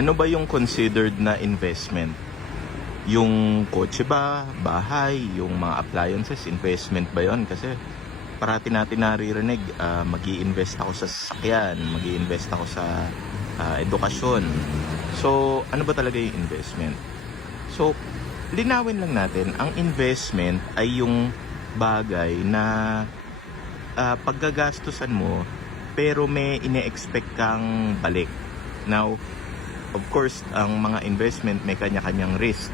ano ba yung considered na investment? Yung kotse ba, bahay, yung mga appliances, investment ba yon? Kasi parati natin naririnig, uh, mag invest ako sa sasakyan, mag invest ako sa ah, edukasyon. So, ano ba talaga yung investment? So, linawin lang natin, ang investment ay yung bagay na ah, paggagastusan mo pero may ine-expect kang balik. Now, of course, ang mga investment may kanya-kanyang risk.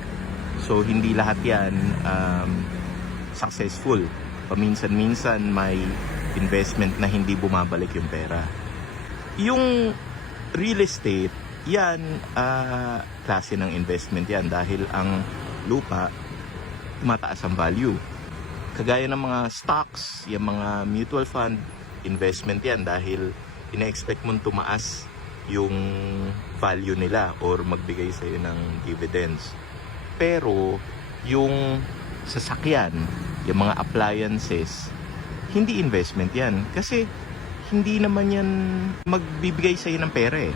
So, hindi lahat yan um, successful. Paminsan-minsan may investment na hindi bumabalik yung pera. Yung real estate, yan, ah, klase ng investment yan dahil ang lupa, tumataas ang value. Kagaya ng mga stocks, yung mga mutual fund, investment yan dahil ina-expect mong tumaas yung value nila or magbigay sa'yo ng dividends. Pero yung sasakyan, yung mga appliances, hindi investment yan. Kasi hindi naman yan magbibigay sa'yo ng pera eh.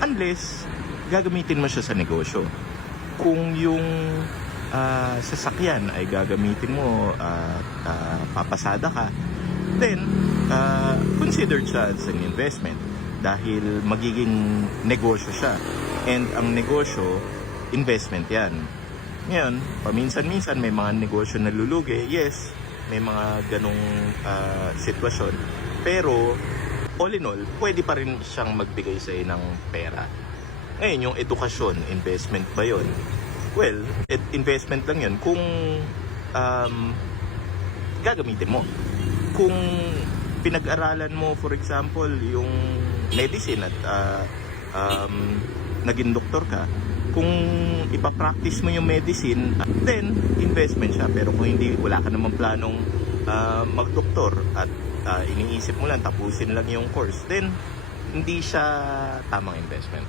Unless gagamitin mo siya sa negosyo. Kung yung ah, sasakyan ay gagamitin mo at ah, papasada ka, then ah, considered siya as an investment dahil magiging negosyo siya. And ang negosyo, investment yan. Ngayon, paminsan-minsan may mga negosyo na lulugi, yes, may mga ganong ah, sitwasyon. Pero, all in all, pwede pa rin siyang magbigay sa ng pera. Ngayon, yung edukasyon, investment ba yun? Well, ed- investment lang yun kung um, gagamitin mo. Kung pinag-aralan mo, for example, yung medicine at ah, um, naging doktor ka, kung ipapractice mo yung medicine, then investment siya. Pero kung hindi, wala ka namang planong ah, magdoktor at ah, iniisip mo lang, tapusin lang yung course, then hindi siya tamang investment.